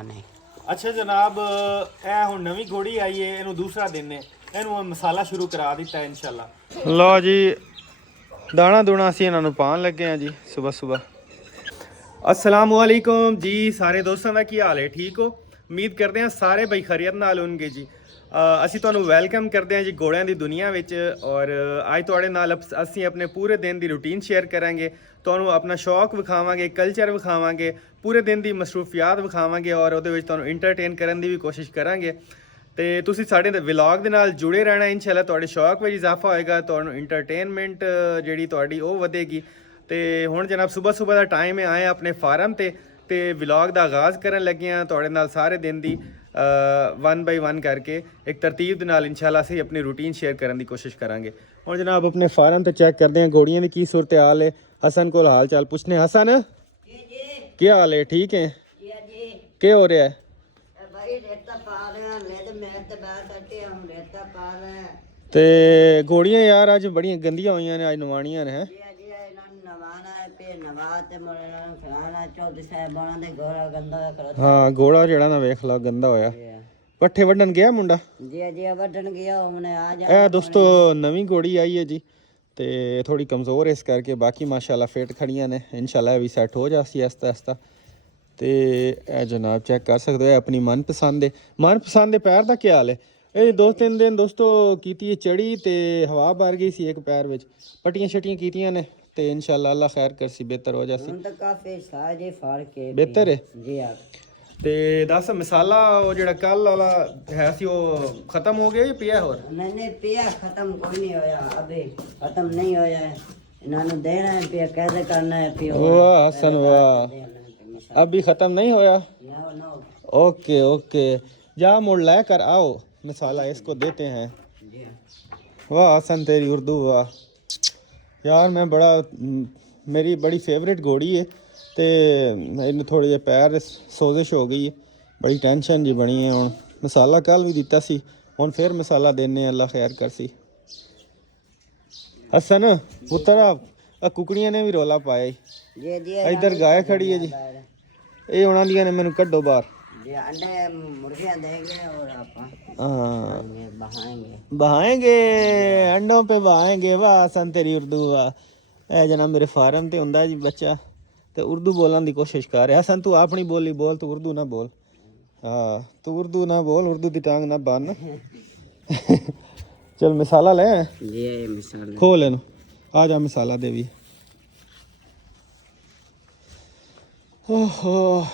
खाने। ਅੱਛਾ ਜਨਾਬ, ਇਹ ਹੁਣ ਨਵੀਂ ਘੋੜੀ ਆਈ ਹੈ, ਇਹਨੂੰ ਦੂਸਰਾ ਦਿਨ ਹੈ, ਇਹਨੂੰ ਹੁਣ ਮਸਾਲਾ ਸ਼ੁਰੂ ਕਰਾ ਦਿੱਤਾ ਇਨਸ਼ਾਅੱਲਾ। ਲਓ ਜੀ, ਦਾਣਾ ਦੂਣਾ ਅਸੀਂ ਇਹਨਾਂ ਨੂੰ ਪਾਉਣ ਲੱਗੇ ਹਾਂ ਜੀ ਸਵੇਰ ਸਵੇਰ। अस्सलाम वालेकुम जी सारे दोस्तों का की हाल है, ठीक हो? उम्मीद करते हैं सारे भाई खैरियत नाल होंगे जी। ਅਸੀਂ ਤੁਹਾਨੂੰ ਵੈਲਕਮ ਕਰਦੇ ਹਾਂ ਜੀ ਘੋੜਿਆਂ ਦੀ ਦੁਨੀਆ ਵਿੱਚ। ਔਰ ਅੱਜ ਤੁਹਾਡੇ ਨਾਲ ਅਸੀਂ ਆਪਣੇ ਪੂਰੇ ਦਿਨ ਦੀ ਰੂਟੀਨ ਸ਼ੇਅਰ ਕਰਾਂਗੇ, ਤੁਹਾਨੂੰ ਆਪਣਾ ਸ਼ੌਕ ਵਿਖਾਵਾਂਗੇ, ਕਲਚਰ ਵਿਖਾਵਾਂਗੇ, ਪੂਰੇ ਦਿਨ ਦੀ ਮਸਰੂਫੀਆਤ ਵਿਖਾਵਾਂਗੇ ਔਰ ਉਹਦੇ ਵਿੱਚ ਤੁਹਾਨੂੰ ਇੰਟਰਟੇਨ ਕਰਨ ਦੀ ਵੀ ਕੋਸ਼ਿਸ਼ ਕਰਾਂਗੇ। ਤੇ ਤੁਸੀਂ ਸਾਡੇ ਵਲੌਗ ਦੇ ਨਾਲ ਜੁੜੇ ਰਹਿਣਾ, ਇਨਸ਼ਾਅੱਲਾ ਤੁਹਾਡੇ ਸ਼ੌਕ ਵਿੱਚ ਇਜ਼ਾਫਾ ਹੋਏਗਾ, ਤੁਹਾਨੂੰ ਇੰਟਰਟੇਨਮੈਂਟ ਜਿਹੜੀ ਤੁਹਾਡੀ ਉਹ ਵਧੇਗੀ। ਤੇ ਹੁਣ ਜਨਾਬ ਸਵੇਰ ਸਵੇਰ ਦਾ ਟਾਈਮ ਹੈ, ਆਏ ਆਪਣੇ ਫਾਰਮ ਤੇ ਵਲੌਗ ਦਾ ਆਗਾਜ਼ ਕਰਨ ਲੱਗੇ ਹਾਂ ਤੁਹਾਡੇ ਨਾਲ ਸਾਰੇ ਦਿਨ ਦੀ 1 ਬਾਈ 1 ਕਰਕੇ ਇੱਕ ਤਰਤੀਬ ਦੇ ਨਾਲ ਇਨਸ਼ਾਅੱਲਾ ਅਸੀਂ ਆਪਣੀ ਰੂਟੀਨ ਸ਼ੇਅਰ ਕਰਨ ਦੀ ਕੋਸ਼ਿਸ਼ ਕਰਾਂਗੇ। ਹੁਣ ਜਨਾਬ ਆਪਣੇ ਫਾਰਮ ਤੇ ਚੈੱਕ ਕਰਦੇ ਹਾਂ ਘੋੜੀਆਂ ਦੀ ਕੀ ਸੂਰਤ ਹਾਲ ਹੈ। हसन को हाल चाल पूछने। हसन क्या हाल है, ठीक है? क्या हो रहा है? ते घोड़ियां यार अज बड़ियां गंदियां हुई ने, अज नवाणियां ने। हाँ घोड़ा जड़ा ना वेख ला गंदा होया। पट्ठे वड्डन गया मुंडा ए दोस्तों, नवी घोड़ी आई है जी ਤੇ ਥੋੜੀ ਕਮਜ਼ੋਰ ਇਸ ਕਰਕੇ, ਬਾਕੀ ਮਾਸ਼ਾਅੱਲਾ ਫਿੱਟ ਖੜੀਆਂ ਨੇ, ਇਨਸ਼ਾਅੱਲਾ ਵੀ ਸੈੱਟ ਹੋ ਜਾਸੀ ਆਸਤਾ ਆਸਤਾ। ਤੇ ਇਹ ਜਨਾਬ ਚੈੱਕ ਕਰ ਸਕਦੇ ਹੋ ਆਪਣੀ ਮਨਪਸੰਦ ਦੇ ਪੈਰ ਦਾ ਕੀ ਹਾਲ ਹੈ। ਇਹ 2-3 ਦਿਨ ਦੋਸਤੋ ਕੀਤੀ ਚੜੀ ਤੇ ਹਵਾ ਭਰ ਗਈ ਸੀ ਇੱਕ ਪੈਰ ਵਿੱਚ, ਪੱਟੀਆਂ ਛਟੀਆਂ ਕੀਤੀਆਂ ਨੇ ਤੇ ਇਨਸ਼ਾਅੱਲਾ ਅੱਲਾ ਖੈਰ ਕਰਸੀ, ਬਿਹਤਰ ਹੋ ਜਾਸੀ। ਹੁਣ ਤਾਂ ਕਾਫੀ ਸਾਜੇ ਫਰਕ ਹੈ, ਬਿਹਤਰ ਹੈ ਜੀ ਆ। ਤੇ ਦੱਸ ਮਸਾਲਾ ਉਹ ਜਿਹੜਾ ਕੱਲ ਵਾਲਾ ਹੈ ਸੀ ਉਹ ਖਤਮ ਹੋ ਗਿਆ ਜਾਂ ਪਿਆ ਹੋਰ? ਨਹੀਂ ਪਿਆ, ਖਤਮ ਕੋਈ ਨਹੀਂ ਹੋਇਆ, ਅਬੇ ਖਤਮ ਨਹੀਂ ਹੋਇਆ ਹੈ, ਇਹਨਾਂ ਨੂੰ ਦੇਣਾ ਹੈ, ਪਿਆ कैसे करना है पियो। वाह हसन वाह, अभी खत्म नहीं होया? ओके ओके, जा मुड़ ले कर आओ, मसाला इसको देते हैं। वाह हसन तेरी उर्दू वाह यार, मैं बड़ा मेरी बड़ी फेवरेट घोड़ी है ਤੇ ਇਹਨੂੰ ਥੋੜੇ ਜਿਹੇ ਪੈਰ ਸੋਜ਼ਿਸ਼ ਹੋ ਗਈ ਹੈ, ਬੜੀ ਟੈਨਸ਼ਨ ਜੀ ਬਣੀ ਹੈ। ਹੁਣ ਮਸਾਲਾ ਕੱਲ ਵੀ ਦਿੱਤਾ ਸੀ, ਹੁਣ ਫਿਰ ਮਸਾਲਾ ਦੇਣੇ, ਅੱਲਾ ਖੈਰ ਕਰਸੀ। ਹਸਨ ਪੁੱਤਰ ਆ ਕੁਕੜੀਆਂ ਨੇ ਵੀ ਰੋਲਾ ਪਾਇਆ ਜੀ ਜੀ। ਇੱਧਰ ਗਾਇ ਖੜੀ ਹੈ ਜੀ, ਇਹ ਉਹਨਾਂ ਦੀਆਂ ਨੇ, ਮੈਨੂੰ ਕੱਢੋ ਬਾਹਰ ਜੀ। ਅੰਡੇ ਮੁਰਗੀਆਂ ਦੇਂਗੇ ਔਰ ਆਪਾਂ हाँ बहाएंगे, अंडों पे बहाएंगे। वाह हसन तेरी उर्दू वाह। ਇਹ ਜਨਾ ਮੇਰੇ ਫਾਰਮ ਤੇ ਹੁੰਦਾ ਜੀ ਬੱਚਾ ਤੇ ਉਰਦੂ ਬੋਲਣ ਦੀ ਕੋਸ਼ਿਸ਼ ਕਰ ਰਿਹਾ। ਹਸਨ ਤੂੰ ਆਪਣੀ ਬੋਲੀ ਬੋਲ, ਤੂੰ ਉਰਦੂ ਨਾ ਬੋਲ। ਹਾਂ ਤੂੰ ਉਰਦੂ ਨਾ ਬੋਲ, ਉਰਦੂ ਦੀ ਟਾਂਗ ਨਾ ਬੰਨ। ਚਲ ਮਸਾਲਾ ਲੈ ਜੀ, ਮਸਾਲਾ ਖੋਲ ਇਹਨੂੰ, ਆ ਜਾ ਮਸਾਲਾ ਦੇ ਵੀ। ਓਹੋ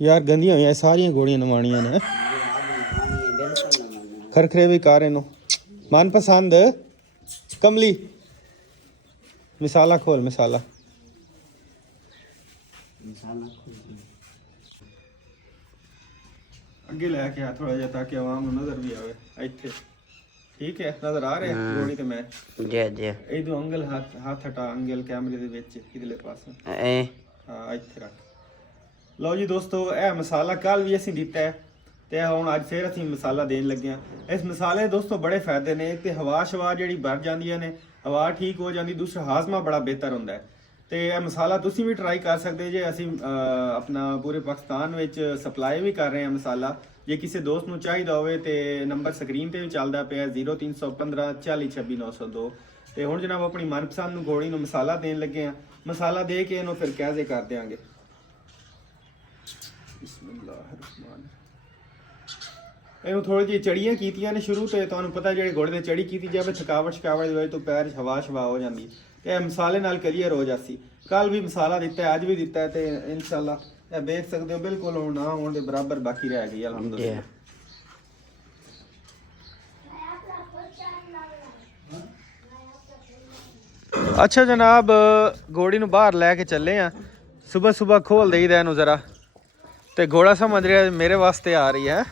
ਯਾਰ ਗੰਦੀਆਂ ਹੋਈਆਂ ਸਾਰੀਆਂ ਘੋੜੀਆਂ ਨਵਾਣੀਆਂ ਨੇ, ਖਰਖਰੇ ਵੀ ਕਰ ਇਹਨੂੰ। ਮਨਪਸੰਦ ਕਮਲੀ ਮਸਾਲਾ ਖੋਲ, ਮਸਾਲਾ ਅੱਗੇ ਲੈ ਕੇ ਆ ਥੋੜਾ ਜਿਹਾ ਤਾਂ ਕਿ ਆਵਾਮ ਨੂੰ ਨਜ਼ਰ ਵੀ ਆਵੇ ਇੱਥੇ। ਠੀਕ ਹੈ, ਨਜ਼ਰ ਆ ਰਿਹਾ ਗੋੜੀ ਤੇ ਮੈਂ ਜੀ ਜੀ। ਇਹ ਦੋ ਅੰਗਲ ਹੱਥ ਹਟਾ, ਅੰਗਲ ਕੈਮਰੇ ਦੇ ਵਿੱਚ ਇਧਰਲੇ ਪਾਸੇ ਹਾਂ ਇੱਥੇ ਰੱਖ। ਲਓ ਜੀ ਦੋਸਤੋ, ਇਹ ਮਸਾਲਾ ਕੱਲ ਵੀ ਅਸੀਂ ਦਿੱਤਾ ਹੈ ਤੇ ਹੁਣ ਅੱਜ ਫਿਰ ਅਸੀਂ ਮਸਾਲਾ ਦੇਣ ਲੱਗੇ ਹਾਂ। ਇਸ ਮਸਾਲੇ ਦੋਸਤੋ ਬੜੇ ਫਾਇਦੇ ਨੇ। ਇੱਕ ਤੇ ਹਵਾ ਸ਼ਵਾ ਜਿਹੜੀ ਭਰ ਜਾਂਦੀਆਂ ਨੇ, ਹਵਾ ਠੀਕ ਹੋ ਜਾਂਦੀ, ਦੂਸਰਾ ਹਾਜ਼ਮਾ ਬੜਾ ਬਿਹਤਰ ਹੁੰਦਾ ਹੈ। ਤੇ ਇਹ ਮਸਾਲਾ ਤੁਸੀਂ ਵੀ ਟਰਾਈ ਕਰ ਸਕਦੇ ਜੇ। ਅਸੀਂ ਆਪਣਾ ਪੂਰੇ ਪਾਕਿਸਤਾਨ ਵਿੱਚ ਸਪਲਾਈ ਵੀ ਕਰ ਰਹੇ ਹਾਂ ਮਸਾਲਾ। ਜੇ ਕਿਸੇ ਦੋਸਤ ਨੂੰ ਚਾਹੀਦਾ ਹੋਵੇ ਤੇ ਨੰਬਰ ਸਕਰੀਨ ਤੇ ਵੀ ਚੱਲਦਾ ਪਿਆ 0315 40 26 902। ਤੇ ਹੁਣ ਜਨਾਬ ਆਪਣੀ ਮਨਪਸੰਦ ਨੂੰ ਘੋੜੀ ਨੂੰ ਮਸਾਲਾ ਦੇਣ ਲੱਗੇ ਆ। ਮਸਾਲਾ ਦੇ ਕੇ ਇਹਨੂੰ ਫਿਰ ਕੈਸੇ ਕਰ ਦਿਆਂਗੇ। ਇਹਨੂੰ ਥੋੜੀ ਜਿਹੀ ਚੜੀਆਂ ਕੀਤੀਆਂ ਨੇ ਸ਼ੁਰੂ ਤੇ, ਤੁਹਾਨੂੰ ਪਤਾ ਜਿਹੜੇ ਘੋੜੇ ਤੇ ਚੜੀ ਕੀਤੀ ਜਾਵੇ ਥਕਾਵਟ ਸ਼ਕਾਵਟ ਦੀ ਵਜ੍ਹਾ ਤੋਂ ਪੈਰ ਹਵਾ ਸ਼ਵਾ ਹੋ ਜਾਂਦੀ ਤੇ ਇਹ ਮਸਾਲੇ ਨਾਲ ਕਲੀਅਰ ਹੋ ਜਾਸੀ। ਕੱਲ ਵੀ ਮਸਾਲਾ ਦਿੱਤਾ, ਅੱਜ ਵੀ ਦਿੱਤਾ ਤੇ ਇਨਸ਼ਾਅੱਲਾ ਇਹ ਦੇਖ ਸਕਦੇ ਹੋ ਬਿਲਕੁਲ ਹੁਣ ਨਾ ਹੋਣ ਦੇ ਬਰਾਬਰ ਬਾਕੀ ਰਹਿ ਗਈ ਅਲਹਮਦੁਲਿਲਾ। ਅੱਛਾ ਜਨਾਬ, ਘੋੜੀ ਨੂੰ ਬਾਹਰ ਲੈ ਕੇ ਚੱਲੇ ਆ। ਸੁਬਹ ਸੁਬਹ ਖੋਲ ਦੇਈਦਾ ਇਹਨੂੰ ਜ਼ਰਾ, ਤੇ ਘੋੜਾ ਸਮਝ ਰਿਹਾ ਮੇਰੇ ਵਾਸਤੇ ਆ ਰਹੀ ਹੈ।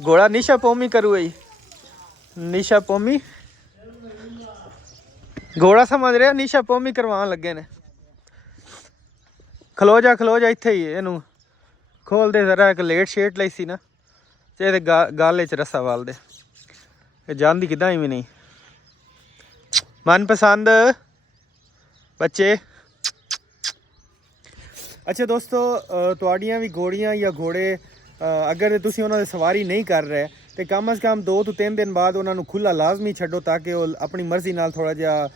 घोड़ा निशा पोमी करू है, निशा पोमी घोड़ा समझ रहा, निशा पोमी करवान लगे ने। खलो जा इत्थे ही इनू खोल दे जरा। एक लेट शेट लाई सी ना ते गल च रस्सा वाल दे, जांदी किदां ही भी नहीं। मनपसंद बच्चे ਅੱਛਾ ਦੋਸਤੋ, ਤੁਹਾਡੀਆਂ ਵੀ ਘੋੜੀਆਂ ਜਾਂ ਘੋੜੇ ਅਗਰ ਤੁਸੀਂ ਉਹਨਾਂ ਦੀ ਸਵਾਰੀ ਨਹੀਂ ਕਰ ਰਹੇ ਤੇ ਕਮ ਅਜ਼ ਕਮ 2 ਤੋਂ 3 ਦਿਨ ਬਾਅਦ ਉਹਨਾਂ ਨੂੰ ਖੁੱਲਾ ਲਾਜ਼ਮੀ ਛੱਡੋ ਤਾਂ ਕਿ ਉਹ ਆਪਣੀ ਮਰਜ਼ੀ ਨਾਲ ਥੋੜਾ ਜਿਹਾ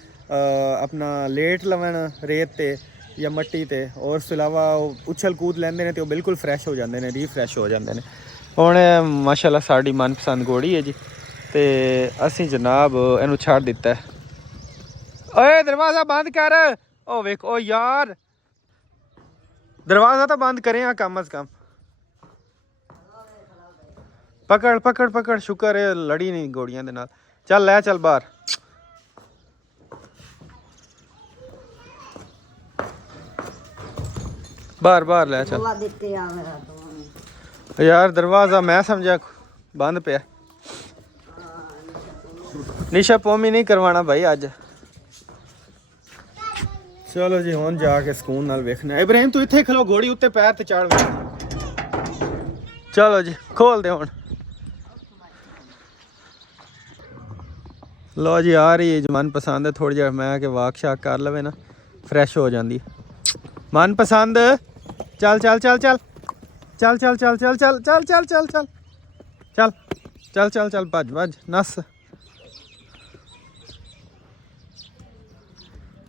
ਆਪਣਾ ਲੇਟ ਲਵਣ ਰੇਤ ਤੇ ਜਾਂ ਮੱਟੀ ਤੇ। ਔਰ ਉਸ ਤੋਂ ਇਲਾਵਾ ਉਹ ਉਛਲ ਕੂਦ ਲੈਂਦੇ ਨੇ ਤੇ ਉਹ ਬਿਲਕੁਲ ਫਰੈਸ਼ ਹੋ ਜਾਂਦੇ ਨੇ, ਰੀਫਰੈਸ਼ ਹੋ ਜਾਂਦੇ ਨੇ। ਹੁਣ ਮਾਸ਼ਾਅੱਲਾ ਸਾਡੀ ਮਨਪਸੰਦ ਘੋੜੀ ਹੈ ਜੀ ਤੇ ਅਸੀਂ ਜਨਾਬ ਇਹਨੂੰ ਛੱਡ ਦਿੱਤਾ। ਓਏ ਦਰਵਾਜ਼ਾ ਬੰਦ ਕਰ। ਉਹ ਵੇਖ, ਉਹ ਯਾਰ ਦਰਵਾਜ਼ਾ ਤਾਂ ਬੰਦ ਕਰਿਆ ਕਮ ਅਜ਼ ਕਮ। ਪਕੜ ਪਕੜ ਪਕੜ, ਸ਼ੁਕਰ ਹੈ ਲੜੀ ਨਹੀਂ ਘੋੜੀਆਂ ਦੇ ਨਾਲ। ਚੱਲ ਲੈ ਚੱਲ ਬਾਹਰ। ਬਾਹਰ ਬਾਹਰ ਲੈ ਚੱਲ ਯਾਰ। ਦਰਵਾਜ਼ਾ ਮੈਂ ਸਮਝਿਆ ਬੰਦ ਪਿਆ। ਨਿਸ਼ਾ ਪੋਮੀ ਨਹੀਂ ਕਰਵਾਣਾ ਭਾਈ ਅੱਜ। ਚਲੋ ਜੀ ਹੁਣ ਜਾ ਕੇ ਸਕੂਨ ਨਾਲ ਵੇਖਣਾ। ਇਬਰਾਹਿਮ ਤੂੰ ਇੱਥੇ ਖਲੋ, ਘੋੜੀ ਉੱਤੇ ਪੈਰ ਤੇ ਚੜ। ਚਲੋ ਜੀ ਖੋਲ ਦੇ ਹੁਣ। ਲੋ ਜੀ ਆ ਰਹੀ ਹੈ ਜੀ ਮਨਪਸੰਦ। ਥੋੜੀ ਜਿਹਾ ਮੈਂ ਕਿ ਵਾਕ ਸ਼ਾਕ ਕਰ ਲਵੇ ਨਾ, ਫਰੈਸ਼ ਹੋ ਜਾਂਦੀ ਮਨਪਸੰਦ। ਚੱਲ ਚੱਲ ਚੱਲ ਚੱਲ ਚੱਲ ਚੱਲ ਚੱਲ ਚੱਲ ਚੱਲ ਚੱਲ ਚੱਲ ਚੱਲ ਚੱਲ ਚੱਲ ਚੱਲ ਚੱਲ ਚੱਲ ਭੱਜ ਭੱਜ ਨੱਸ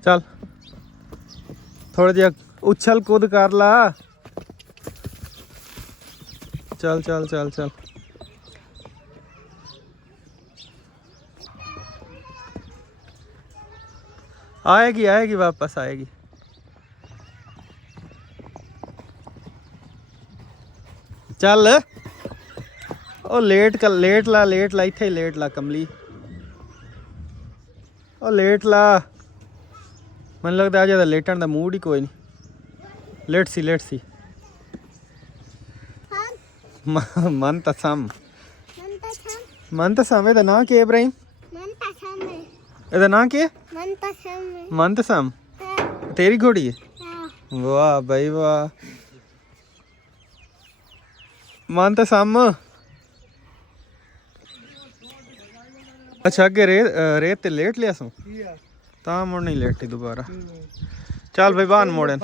ਚੱਲ। ਥੋੜਾ ਜਿਹਾ ਉਛਲ ਕੂਦ ਕਰ ਲਾ। ਚੱਲ ਚੱਲ ਚੱਲ ਚੱਲ। आएगी आएगी वापस आएगी। चल ओ लेट ला इत्थे लेट ला कमली। ओ लेट ला। मन लगता अज लेटन का मूड ही कोई नहीं। लेट सी मन तसम एदा ना के इब्राहिम? एदा ना के? मनतसम तेरी घोड़ी है? वाह भाई वाह। मनतसम। अच्छा अगे रेत ते लेट लिया सू ता मुड़ नहीं लेटी दोबारा। चल भाई बाहन मोड़न।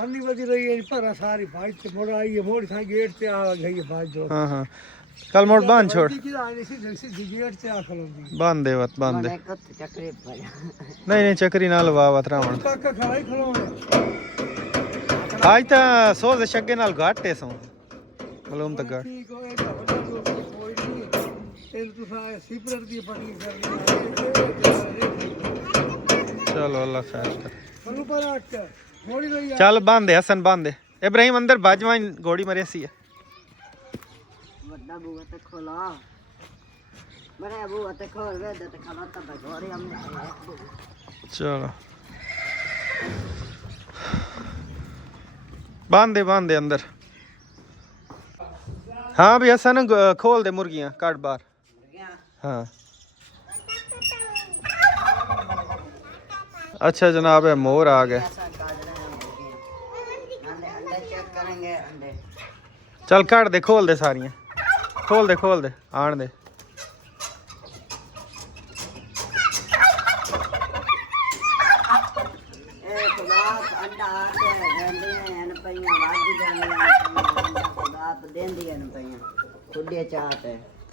हाँ हाँ चल मोड़ बांध छोड़। बांध दे वत बांध दे। नहीं चक्री ना लवा वत रावण। आज तो सोच शक्के नाल घाट है सो मलूम तक घाट। चलो अल्लाह खैर कर। चल बांध दे हसन बांध दे। इब्राहिम अंदर बाजवा घोड़ी मरे सी है। चलो बांध दे अंदर। हाँ भी हसन खोल दे मुर्गियां काट बाहर। हाँ अच्छा जनाब है मोर आ गए। चल काट दे खोल दे सारियां। खोल दे आन दे।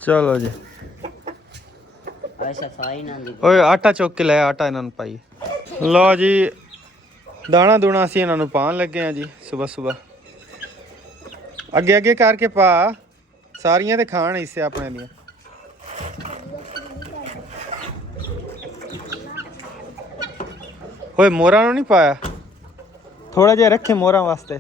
चलो जी ओए आटा चुक के लै आटा इन्हों पाई। लो जी दाना दूना असी इन्हों पान लगे हैं जी सुबह सुबह। अगे अगे करके पा सारियां ते खान हिस्से अपने दियां। ओए मोरा नहीं पाया थोड़ा जिहा रखे मोरा वास्ते।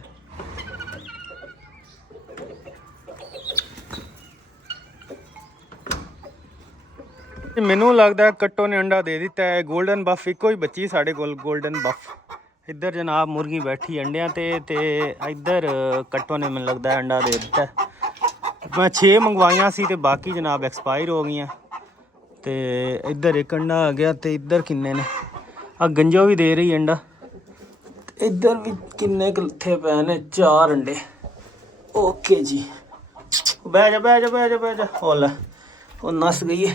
मैनू लगता है कट्टो ने अंडा दे दिता है। गोल्डन बफ एको ही बची साढ़े कोल गोल्डन बफ। इधर जनाब मुर्गी बैठी अंडिया ते इधर कट्टो ने मैनू लगता है अंडा दे दिता है। मैं 6 मंगवाइया सी ते बाकी जनाब एक्सपायर हो गई। तो इधर एक अंडा आ गया तो इधर किन्ने ने आ गंजो भी दे रही अंडा। इधर भी किन्ने थे पे ने 4 अंडे। ओके जी बह जा बह जा बह जा बह जा। हो लै वो नस गई है।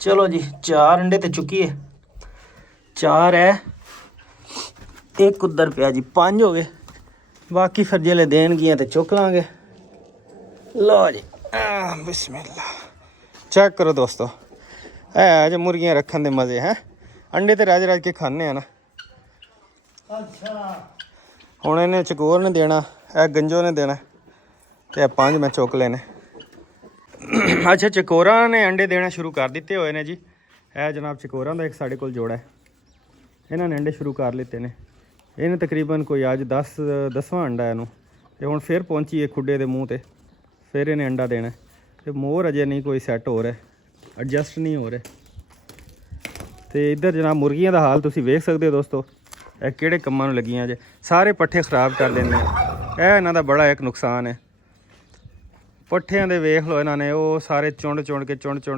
चलो जी 4 अंडे तो चुकी है। 4 है एक उधर पिया जी 5 हो गए। ਬਾਕੀ ਫਿਰ ਜਿਹੜੇ ਦੇਣਗੀਆਂ ਤੇ ਚੁੱਕ ਲਾਂਗੇ। ਲਓ ਜੀ ਬਿਸਮਿਲ੍ਲਾ। ਚੈੱਕ ਕਰੋ ਦੋਸਤੋ, ਇਹ ਅੱਜ ਮੁਰਗੀਆਂ ਰੱਖਣ ਦੇ ਮਜ਼ੇ ਹੈ। ਅੰਡੇ ਤੇ ਰਾਜ ਰਾਜ ਕੇ ਖਾਣੇ ਆ ਨਾ। ਹੁਣ ਇਹਨੇ ਚਕੋਰ ਨੇ ਦੇਣਾ, ਇਹ ਗੰਜੋ ਨੇ ਦੇਣਾ, ਤੇ ਇਹ 5 ਮੈਂ ਚੁੱਕ ਲੈਣੇ। ਅੱਛਾ, ਚਕੋਰਾਂ ਨੇ ਅੰਡੇ ਦੇਣਾ ਸ਼ੁਰੂ ਕਰ ਦਿੱਤੇ ਹੋਏ ਨੇ ਜੀ। ਇਹ ਜਨਾਬ ਚਕੋਰਾਂ ਦਾ ਇੱਕ ਸਾਡੇ ਕੋਲ ਜੋੜਾ ਹੈ, ਇਹਨਾਂ ਨੇ ਅੰਡੇ ਸ਼ੁਰੂ ਕਰ ਲਿੱਤੇ ਨੇ। ਇਹਨੇ ਤਕਰੀਬਨ ਕੋਈ ਅੱਜ 10ਵਾਂ ਅੰਡਾ ਇਹਨੂੰ, ਤੇ ਹੁਣ ਫਿਰ ਪਹੁੰਚੀ ਹੈ ਖੁੱਡੇ ਦੇ ਮੂੰਹ ਤੇ, ਫਿਰ ਇਹਨੇ ਅੰਡਾ ਦੇਣਾ। ਤੇ ਮੋਰ ਅਜੇ ਨਹੀਂ ਕੋਈ ਸੈੱਟ ਹੋ ਰਿਹਾ, ਐਡਜਸਟ ਨਹੀਂ ਹੋ ਰਿਹਾ। ਤੇ ਇੱਧਰ ਜਨਾਬ ਮੁਰਗੀਆਂ ਦਾ ਹਾਲ ਤੁਸੀਂ ਵੇਖ ਸਕਦੇ ਹੋ ਦੋਸਤੋ, ਇਹ ਕਿਹੜੇ ਕੰਮਾਂ ਨੂੰ ਲੱਗੀਆਂ ਜੇ। ਸਾਰੇ ਪੱਠੇ ਖ਼ਰਾਬ ਕਰ ਦਿੰਦੀਆਂ, ਇਹ ਇਹਨਾਂ ਦਾ ਬੜਾ ਇੱਕ ਨੁਕਸਾਨ ਹੈ। ਪੱਠਿਆਂ ਦੇ ਵੇਖ ਲਓ ਇਹਨਾਂ ਨੇ, ਉਹ ਸਾਰੇ ਚੁੰਡ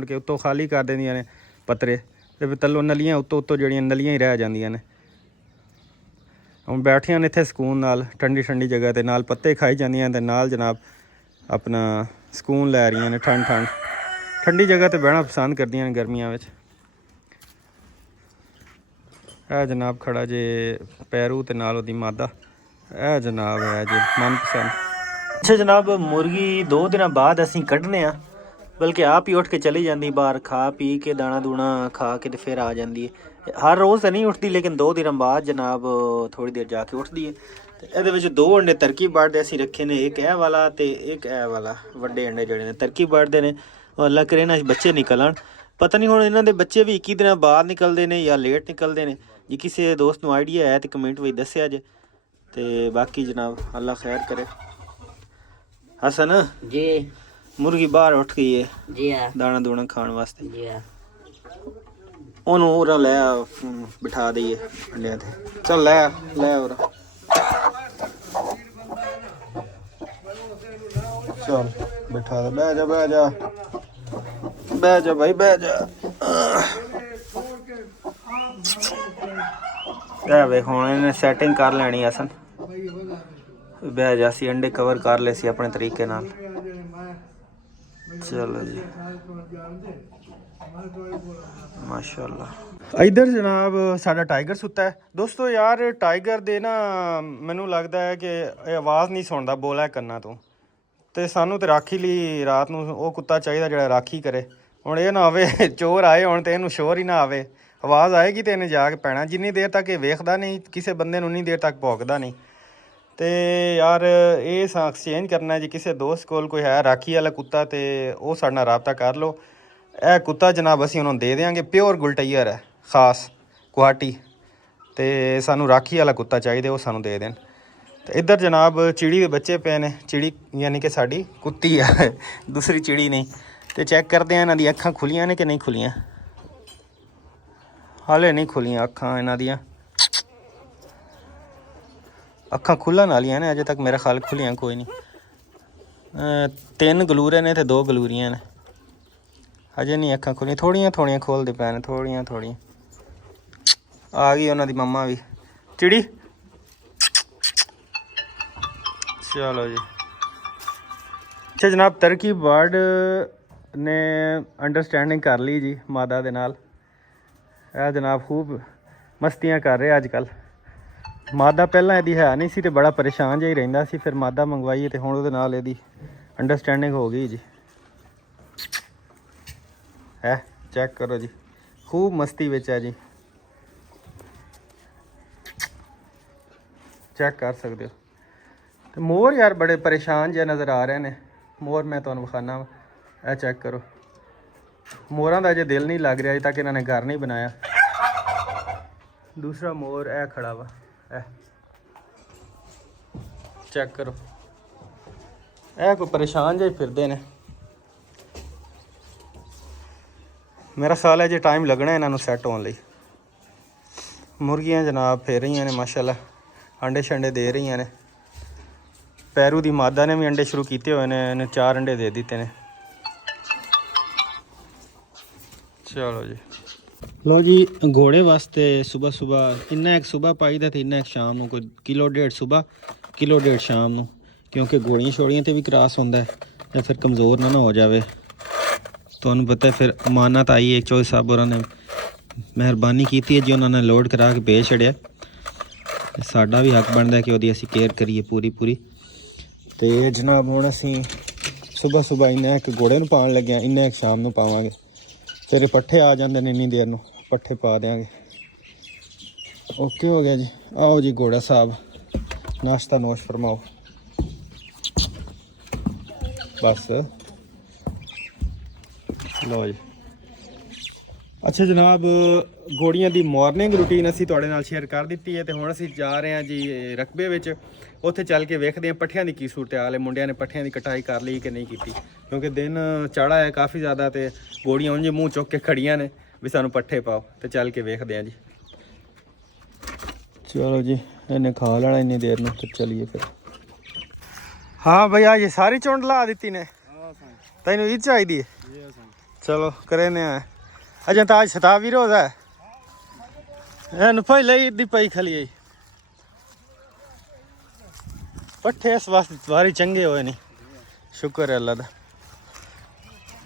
ਕੇ ਉੱਤੋਂ ਖਾਲੀ ਕਰ ਦਿੰਦੀਆਂ ਨੇ ਪੱਤਰੇ, ਤੇ ਥੱਲੋਂ ਨਲੀਆਂ ਉੱਤੋਂ ਜਿਹੜੀਆਂ ਨਲੀਆਂ ਹੀ ਰਹਿ ਜਾਂਦੀਆਂ ਨੇ। ਹੁਣ ਬੈਠੀਆਂ ਨੇ ਇੱਥੇ ਸਕੂਨ ਨਾਲ ਠੰਡੀ ਜਗ੍ਹਾ ਤੇ, ਨਾਲ ਪੱਤੇ ਖਾਈ ਜਾਂਦੀਆਂ ਤੇ ਨਾਲ ਜਨਾਬ ਆਪਣਾ ਸਕੂਨ ਲੈ ਰਹੀਆਂ ਨੇ। ਠੰਡੀ ਜਗ੍ਹਾ ਤੇ ਬਹਿਣਾ ਪਸੰਦ ਕਰਦੀਆਂ ਨੇ ਗਰਮੀਆਂ ਵਿੱਚ। ਇਹ ਜਨਾਬ ਖੜਾ ਜੇ ਪੈਰੂ ਤੇ ਨਾਲ ਉਹਦੀ ਮਾਦਾ, ਇਹ ਜਨਾਬ ਹੈ ਜੀ ਮਨਪਸੰਦ। ਅੱਛਾ ਜਨਾਬ, ਮੁਰਗੀ 2 ਦਿਨਾਂ ਬਾਅਦ ਅਸੀਂ ਕੱਢਨੇ ਆ, ਬਲਕਿ ਆਪ ਹੀ ਉੱਠ ਕੇ ਚਲੀ ਜਾਂਦੀ ਬਾਹਰ, ਖਾ ਪੀ ਕੇ ਦਾਣਾ ਦੂਣਾ ਖਾ ਕੇ ਤੇ ਫਿਰ ਆ ਜਾਂਦੀ ਹੈ। ਹਰ ਰੋਜ਼ ਤਾਂ ਨਹੀਂ ਉੱਠਦੀ, ਲੇਕਿਨ 2 ਦਿਨਾਂ ਬਾਅਦ ਜਨਾਬ ਥੋੜੀ ਦੇਰ ਜਾ ਕੇ ਉੱਠਦੀ ਹੈ। ਤੇ ਇਹਦੇ ਵਿੱਚ 2 ਅੰਡੇ ਤਰਕੀ ਬਾੜਦੇ ਅਸੀਂ ਰੱਖੇ ਨੇ, ਇੱਕ ਇਹ ਵਾਲਾ ਤੇ ਇੱਕ ਇਹ ਵਾਲਾ। ਵੱਡੇ ਅੰਡੇ ਜਿਹੜੇ ਨੇ ਤਰਕੀ ਬਾੜਦੇ ਨੇ, ਅੱਲਾ ਕਰੇ ਨਾ ਬੱਚੇ ਨਿਕਲਣ। ਪਤਾ ਨਹੀਂ ਹੁਣ ਇਹਨਾਂ ਦੇ ਬੱਚੇ ਵੀ 21 ਦਿਨਾਂ ਬਾਅਦ ਨਿਕਲਦੇ ਨੇ ਜਾਂ ਲੇਟ ਨਿਕਲਦੇ ਨੇ। ਜੇ ਕਿਸੇ ਦੋਸਤ ਨੂੰ ਆਈਡੀਆ ਹੈ ਤੇ ਕਮੈਂਟ ਵਿੱਚ ਦੱਸਿਆ ਜੇ। ਤੇ ਬਾਕੀ ਜਨਾਬ ਅੱਲਾ ਖੈਰ ਕਰੇ। हसन जी, मुर्गी बाहर उठ गई है जी हाँ, दाना दूना खाने वास्ते। जी हाँ। ओनू ओरा ले बिठा दईए अंडिया ते। चल ले ले ओरा, चल बिठा दे। बह जा भाई बह जा। वेख हुण इन्हें सैटिंग कर लैनी हसन। बह जा, सी अंडे कवर कर ले सी अपने तरीके नाल। चलो जी माशाअल्लाह। इधर जनाब साडा टाइगर सुता है दोस्तों। यार टाइगर दे ना मैनू लगता है कि आवाज़ नहीं सुनता बोला करना तू, तो सानू तो राखी ली रात नूं वो कुत्ता चाहिए जिहड़ा राखी करे। हुण ये ना आवे चोर आए होण ते इहनूं शोर ही ना आवे, आवाज़ आएगी तो इन्हें जाके पैना। जिन्नी देर तक ये वेखदा नहीं किसी बंदे नूं, उन्नी देर तक भौंकदा नहीं। तो यार ये एक्सचेंज करना है जी, किसी दोस्त कोल है राखी वाला कुत्ता, तो वो साडे नाल राबता कर लो। यह कुत्ता जनाब असीं उन्होंने दे देंगे, प्योर गुलटैयर है खास गुवाहाटी, तो सानू राखी वाला कुत्ता चाहिए, वो सानू दे देन। तो इधर जनाब चिड़ी के बच्चे पे ने, चिड़ी यानी कि साड़ी कुत्ती है दूसरी चिड़ी नहीं। तो चेक करते हैं इन्हां दी अखां खुलियां ने कि नहीं खुलियां। हाले नहीं खुलियां अखां इन्हां दियां, अखां खुलन वालियां ने, अजे तक मेरा ख्याल खुलियां कोई नहीं। 3 गलूरे ने तो 2 गलूरियां ने, अजे नहीं अखां खुलियां, थोड़ियां खोलते पे ने, थोड़ियां। आ गई उन्हां दी मम्मा भी चिड़ी। चलो जी। अच्छा जनाब, तरकी बर्ड ने अंडरस्टैंडिंग कर ली जी मादा दे नाल। यह जनाब खूब मस्तियां कर रहे अजकल। मादा पहला यदि है नहीं सी, तो बड़ा परेशान जिहा रहिंदा सी, फिर मादा मंगवाई तो हुण उहदे नाल इहदी अंडरस्टैंडिंग हो गई जी। है चेक करो जी, खूब मस्ती विच है जी, चेक कर सकते हो। तो मोर यार बड़े परेशान जिहा नज़र आ रहे हैं। मोर मैं तुहानूं विखाना, यह चेक करो। मोरां दा अजे दिल नहीं लग रहा, अजे तक इन्होंने घर नहीं बनाया। दूसरा मोर यह खड़ा वा, चेक करो। यह कोई परेशान जे फिरदे ने। मेरा ख्याल है जे टाइम लगना इन्हों सैट होने लई। मुर्गियां जनाब फिर रही ने माशाल्लाह, अंडे शंडे दे रही ने। पैरू दी मादा ने भी अंडे शुरू किए हुए ने, इन्हें 4 अंडे दे दिते ने। चलो जी। लो जी, घोड़े वास्ते सुबह सुबह इन्ना एक सुबह पाई दा ते इन्ना एक शाम नूं, कोई 1.5 किलो सुबह 1.5 किलो शाम नूं, क्योंकि घोड़ियां छोड़ियां ते भी क्रॉस होंदा है, या फिर कमज़ोर ना हो जाए। तुहानूं पता है फिर मानत आई एक चौधरी साहब होरां ने मेहरबानी की है जी, उन्होंने लोड करा के भेज छड़िया। ਸਾਡਾ ਵੀ ਹੱਕ ਬਣਦਾ ਕਿ ਉਹਦੀ ਅਸੀਂ ਕੇਅਰ ਕਰੀਏ ਪੂਰੀ। ਤੇ ਜਨਾਬ ਹੁਣ ਅਸੀਂ ਸਵੇਰ ਇੰਨਾ ਇੱਕ ਘੋੜੇ ਨੂੰ ਪਾਉਣ ਲੱਗਿਆ, ਇੰਨਾ ਇੱਕ ਸ਼ਾਮ ਨੂੰ ਪਾਵਾਂਗੇ। ਫਿਰ ਪੱਠੇ ਆ ਜਾਂਦੇ ਨੇ, ਇੰਨੀ ਦੇਰ ਨੂੰ ਪੱਠੇ ਪਾ ਦਿਆਂਗੇ। ਓਕੇ ਹੋ ਗਿਆ ਜੀ। आओ जी घोड़ा साहब, नाश्ता नोश फरमाओ। बस लो जी। ਅੱਛਾ ਜਨਾਬ, ਘੋੜੀਆਂ ਦੀ ਮਾਰਨਿੰਗ ਰੂਟੀਨ ਅਸੀਂ ਤੁਹਾਡੇ ਨਾਲ ਸ਼ੇਅਰ ਕਰ ਦਿੱਤੀ ਹੈ ਤੇ ਹੁਣ ਅਸੀਂ ਜਾ ਰਹੇ ਹਾਂ ਜੀ ਰਕਬੇ ਵਿੱਚ। ਉੱਥੇ ਚੱਲ ਕੇ ਵੇਖਦੇ ਹਾਂ ਪੱਠਿਆਂ ਦੀ ਕੀ ਸੂਰਤ ਹਾਲ ਹੈ, ਮੁੰਡਿਆਂ ਨੇ ਪੱਠਿਆਂ ਦੀ ਕਟਾਈ ਕਰ ਲਈ ਕਿ ਨਹੀਂ ਕੀਤੀ, ਕਿਉਂਕਿ ਦਿਨ ਚੜਾ ਹੈ ਕਾਫੀ ਜ਼ਿਆਦਾ ਤੇ ਘੋੜੀਆਂ ਉਂਝ ਮੂੰਹ ਚੁੱਕ ਕੇ ਖੜੀਆਂ ਨੇ ਵੀ ਸਾਨੂੰ ਪੱਠੇ ਪਾਓ। ਤੇ ਚੱਲ ਕੇ ਵੇਖਦੇ ਹਾਂ ਜੀ। ਚਲੋ ਜੀ, ਇਹਨੇ ਖਾ ਲੈਣਾ ਇੰਨੀ ਦੇਰ ਨੂੰ, ਤੇ ਚਲੀਏ ਫਿਰ। ਹਾਂ ਭਈਆ, ਇਹ ਸਾਰੀ ਚੁੰਡ ਲਾ ਦਿੱਤੀ ਨੇ? ਤੈਨੂੰ ਇਹ ਚਾਹੀਦੀ ਹੈ? ਚਲੋ ਕਰੇ ਨੇ ਅਜੇ ਤਾਂ ਅੱਜ 27 ਰੋਜ਼ ਹੈ। ਇਹਨੂੰ ਪਹਿਲੇ ਈਦ ਦੀ ਪਈ ਖਲੀ ਪੱਠੇ ਇਸ ਵਾਸਤੇ ਵਾਰੀ ਚੰਗੇ ਹੋਏ ਨੇ, ਸ਼ੁਕਰ ਹੈ ਅੱਲਾ ਦਾ।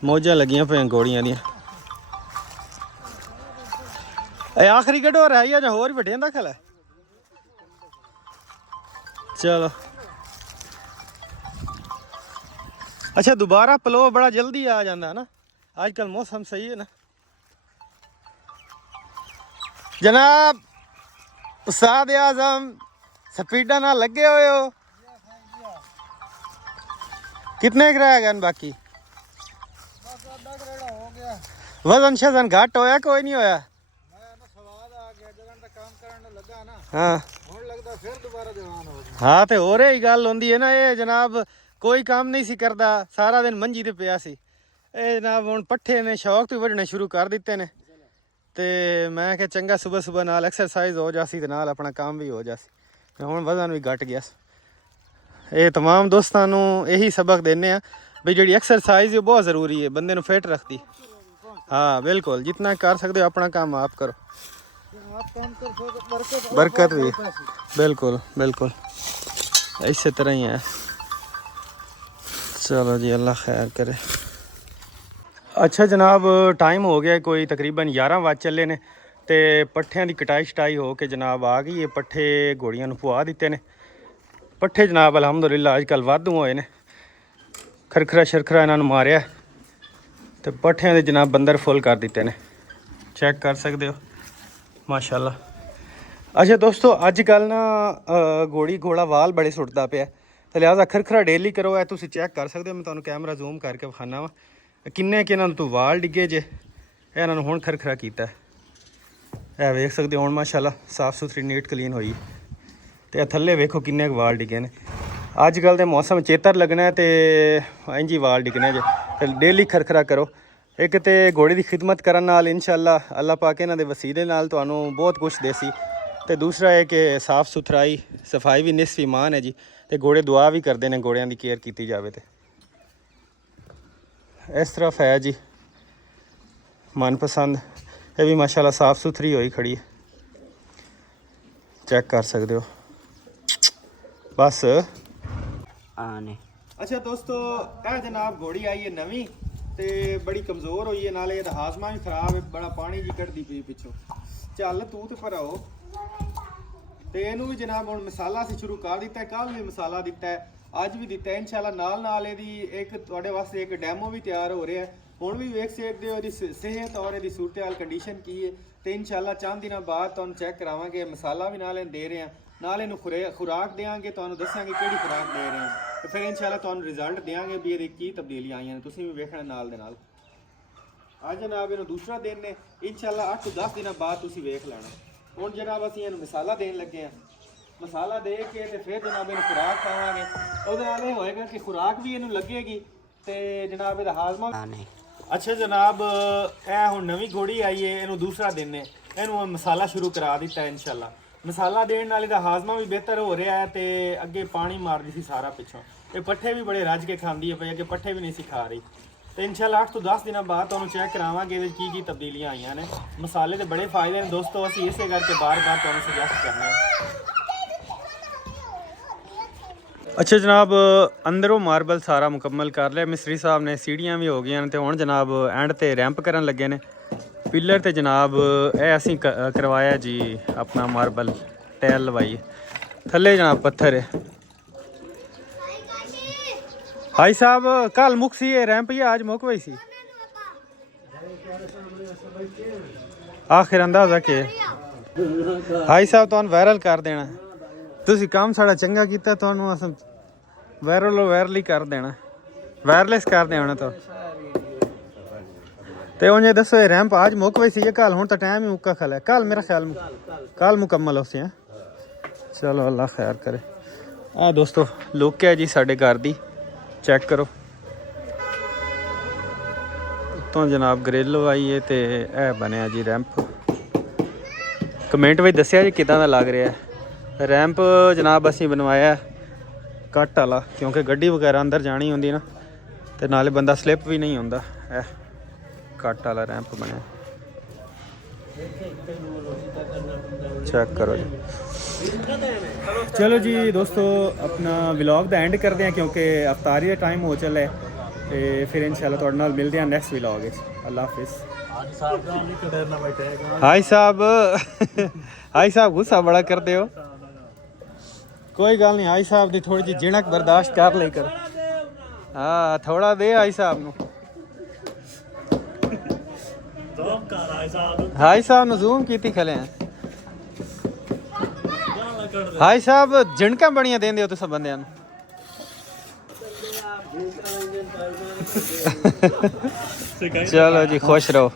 ਮੌਜਾਂ ਲੱਗੀਆਂ ਪਈਆਂ ਘੋੜੀਆਂ ਦੀਆਂ। ਇਹ ਆਖਰੀ ਗਡੋਰ ਹੈ ਜਾਂ ਹੋਰ ਵੀ ਵੱਡਿਆਂ ਦਾ ਖਲ ਹੈ? चलो अच्छा, दोबारा पलो बड़ा जल्दी आ जाता है ना, आजकल मौसम सही है ना। जनाब उस्ताद आज़म स्पीडा ना लगे हुए हो? कितने रहेगा बाकी? वजन शजन घट होया कोई नहीं होया? हाँ हाँ, तो हो रही गल होंदी है ना। ये जनाब कोई काम नहीं सी करता, सारा दिन मंजी ते पिया सी। ये जनाब हुण पट्ठे ने शौक तो वढ़ने शुरू कर दिते ने, ते मैं क्या चंगा सुबह नाल एक्सरसाइज हो जासी ते नाल अपना काम भी हो जासी। हुण वजन भी घट गया। ये तमाम दोस्तां नूं यही सबक देने आ भी जिहड़ी एक्सरसाइज है बहुत ज़रूरी है, बंदे नूं फिट रखती। हाँ बिल्कुल, जितना कर सकते हो अपना काम आप करो, बरकत भी। बिल्कुल बिल्कुल इसी तरह ही है। चलो जी, अल्लाह खैर करे। अच्छा जनाब, टाइम हो गया कोई तकरीबन 11 वज चले ने, ते पट्ठियां दी कटाई शटाई हो के जनाब आ गई है। पट्ठे घोड़ियां नूं पुआ दिते ने। पट्ठे जनाब अलहमदुलिल्लाह अजकल वाधू होए ने, खरखरा शरखरा इन्हां नूं मारिया ते पट्ठियां दे जनाब बंदर फुल कर दिते ने, चेक कर सकते हो माशाल्लाह। अच्छा दोस्तों, अजकल ना घोड़ी घोड़ा वाल बड़े सुटता पिया, तो लिहाजा खरखरा डेली करो। है तुम चेक कर सकते हो, मैं तुम्हें कैमरा जूम करके विखाना वा किन्ने कि इन्होंने तू वाल डिगे जे। इन्होंने हुण खरखरा किया है, वेख सकते हो हुण माशाल्लाह साफ सुथरी नीट क्लीन हुई। तो थल्ले वेखो किन्ने वाल डिगे ने। अजकल के मौसम चेतर लगना है तो इंज ही वाल डिगने जे, तो डेली खरखरा करो। एक तो घोड़े की खिदमत करने नाल इंशाअल्लाह अल्लाह पाक इन्हां दे वसीले नाल तुहानूं बहुत कुछ देसी। तो दूसरा है कि साफ सुथराई सफाई भी निसफ ईमान है जी। तो घोड़े दुआ भी करते हैं घोड़ियां की केयर की जाए। तो इस तरफ है जी मनपसंद, ये भी माशाल्लाह साफ सुथरी हुई खड़ी है, चेक कर सकते हो बस। आने अच्छा दोस्तों, यह जनाब घोड़ी आई है नवी, तो बड़ी कमज़ोर हुई है, नाले हाजमा भी खराब है, बड़ा पानी जी कटती पई पिछों। चल तू तो भराओ। तो इनू भी जनाब हुण मसाला असीं शुरू कर दिता है, कल भी मसाला दिता है, अज भी दिता है इंशाअल्लाह। नाल नाल इहदी एक तुहाडे वास्ते एक डैमो भी तैयार हो रहा है। हुण भी वेख सकते हो इहदी सेहत और इहदी सूरत हाल कंडीशन की है। तो इंशाअल्लाह चंद दिनों बाद तुहानूं चैक करावांगे। मसाला भी नाल दे रहे हैं, नाल इहनूं खुराक देंगे, तुहानूं दस्सांगे किहड़ी खुराक दे रहे हैं, तो फिर इंशाअल्लाह तुहानूं रिजल्ट देंगे भी इहदी की तब्दीलियां आईयां ने, तुसीं भी वेखना नाल दे नाल। अज जनाब इहनूं दूसरा दिन ने, इंशाअल्लाह 8 ਤੋਂ 10 दिनों बाद तुसीं वेख लैणा। हुण जनाब असीं इहनूं मसाला देण लगे हैं, मसाला दे के ते फिर जनाब इहनूं खुराक पावांगे। ਉਹਦੇ ਨਾਲ ਇਹ ਹੋਏਗਾ ਕਿ खुराक भी ਇਹਨੂੰ ਲੱਗੇਗੀ ਤੇ ਜਨਾਬ ਇਹਦਾ ਹਾਜ਼ਮਾ। आने ਅੱਛਾ ਜਨਾਬ, ਇਹ ਹੁਣ ਨਵੀਂ ਘੋੜੀ ਆਈ ਹੈ, ਇਹਨੂੰ ਦੂਸਰਾ ਦਿਨ ਨੇ, ਇਹਨੂੰ ਮਸਾਲਾ ਸ਼ੁਰੂ ਕਰਾ ਦਿੱਤਾ ਹੈ ਇੰਸ਼ਾਅੱਲਾ। ਮਸਾਲਾ ਦੇਣ ਨਾਲ ਇਹਦਾ ਹਾਜ਼ਮਾ ਵੀ ਬਿਹਤਰ ਹੋ ਰਿਹਾ ਹੈ ਤੇ ਅੱਗੇ ਪਾਣੀ ਮਾਰਦੀ ਸੀ ਸਾਰਾ ਪਿੱਛੋਂ। ਇਹ ਪੱਠੇ ਵੀ ਬੜੇ ਰੱਜ ਕੇ ਖਾਂਦੀ ਹੈ ਪਈ, ਅੱਗੇ ਪੱਠੇ ਵੀ ਨਹੀਂ ਸੀ ਖਾ ਰਹੀ। ਤੇ ਇੰਸ਼ਾਅੱਲਾ 8 ਤੋਂ 10 ਦਿਨਾਂ ਬਾਅਦ ਤੁਹਾਨੂੰ ਚੈੱਕ ਕਰਾਵਾਂਗੇ ਇਹਦੇ ਕੀ ਤਬਦੀਲੀਆਂ ਆਈਆਂ ਨੇ। ਮਸਾਲੇ ਦੇ ਬੜੇ ਫਾਇਦੇ ਨੇ ਦੋਸਤੋ, ਅਸੀਂ ਇਸੇ ਕਰਕੇ ਬਾਰ-ਬਾਰ ਤੁਹਾਨੂੰ ਸੁਜੈਸਟ ਕਰਨਾ ਹੈ। अच्छा जनाब, अंदरों मार्बल सारा मुकम्मल कर लिया मिस्त्री साहब ने, सीढ़ियाँ भी हो गई तो हुण जनाब एंड ते रैंप करन लगे ने। पिलर ते जनाब ये असीं करवाया जी अपना मार्बल ਟਾਇਲ ਲਵਾਈ ਥੱਲੇ ਜਨਾਬ ਪੱਥਰ ਹੈ ਹਾਈ ਸਾਹਿਬ ਕੱਲ ਮੁੱਕ ਸੀ ਇਹ ਰੈਂਪ ਜਾਂ ਅੱਜ ਮੁੱਕ ਪਈ ਸੀ ਆਖਿਰ ਅੰਦਾਜ਼ਾ ਕਿ ਹਾਈ ਸਾਹਿਬ ਤੁਹਾਨੂੰ ਵਾਇਰਲ ਕਰ ਦੇਣਾ ਤੁਸੀਂ ਕੰਮ ਸਾਡਾ ਚੰਗਾ ਕੀਤਾ ਤੁਹਾਨੂੰ ਅਸਾਂ ਵਾਇਰਲ ਹੀ ਕਰ ਦੇਣਾ ਵਾਇਰਲੈਸ ਕਰ ਦੇਣਾ ਤਾਂ ਤੇ ਉਹਨੇ ਦੱਸੋ ਇਹ ਰੈਂਪ ਅੱਜ ਮੁੱਕ ਪਈ ਸੀ ਇਹ ਕੱਲ ਹੁਣ ਤਾਂ ਟਾਈਮ ਹੀ ਮੁੱਕਾ ਖਲਾ ਕੱਲ ਮੇਰਾ ਖਿਆਲ ਕੱਲ ਮੁਕੰਮਲ ਹੋ ਸੀ ਚਲੋ ਅੱਲਾ ਖੈਰ ਕਰੇ ਆ ਦੋਸਤੋ ਲੁੱਕ ਹੈ ਜੀ ਸਾਡੇ ਘਰ ਦੀ ਚੈੱਕ ਕਰੋ ਤੋਂ ਜਨਾਬ ਗ੍ਰਿਲ ਲਵਾਈ ਹੈ ਤੇ ਇਹ ਬਣਿਆ ਜੀ ਰੈਂਪ ਕਮੈਂਟ ਵਿੱਚ ਦੱਸਿਆ ਜੀ ਕਿਦਾਂ ਦਾ ਲੱਗ ਰਿਹਾ ਰੈਂਪ ਜਨਾਬ ਅਸੀਂ ਬਣਵਾਇਆ ਕੱਟ ਵਾਲਾ ਕਿਉਂਕਿ ਗੱਡੀ ਵਗੈਰਾ ਅੰਦਰ ਜਾਣੀ ਹੁੰਦੀ ਨਾ ਤੇ ਨਾਲੇ ਬੰਦਾ ਸਲਿੱਪ ਵੀ ਨਹੀਂ ਹੁੰਦਾ ਇਹ ਕੱਟ ਵਾਲਾ ਰੈਂਪ ਬਣਿਆ ਚੈੱਕ ਕਰੋ ਜੀ ਚਲੋ ਜੀ ਦੋਸਤੋ ਆਪਣਾ ਵਲੌਗ ਦਾ ਐਂਡ ਕਰਦੇ ਹਾਂ ਕਿਉਂਕਿ ਅਫਤਾਰੀ ਦਾ ਟਾਈਮ ਹੋ ਚੱਲਿਆ ਤੇ ਫਿਰ ਇਨਸ਼ਾਅੱਲਾ ਤੁਹਾਡੇ ਨਾਲ ਮਿਲਦੇ ਹਾਂ ਨੈਕਸਟ ਵਲੌਗ ਵਿੱਚ ਅੱਲਾ ਹਾਫਿਜ਼ ਹਾਈ ਸਾਹਿਬ ਗੁੱਸਾ ਬੜਾ ਕਰਦੇ ਹੋ ਕੋਈ ਗੱਲ ਨਹੀਂ ਹਾਈ ਸਾਹਿਬ ਦੀ ਥੋੜੀ ਜਿਹੀ ਜਿਣਕ ਬਰਦਾਸ਼ਤ ਕਰ ਲਈ ਕਰ ਹਾਂ ਥੋੜਾ ਦੇ ਹਾਈ ਸਾਹਿਬ ਨੂੰ ਹਾਈ ਸਾਹਿਬ ਨੂੰ ਜ਼ੂਮ ਕੀਤੀ ਖਲੇ ਹਾਈ ਸਾਹਿਬ ਜਿਣਕਾਂ ਬੜੀਆਂ ਦਿੰਦੇ ਹੋ ਤੁਸੀਂ ਬੰਦਿਆਂ ਨੂੰ ਚਲੋ ਜੀ ਖੁਸ਼ ਰਹੋ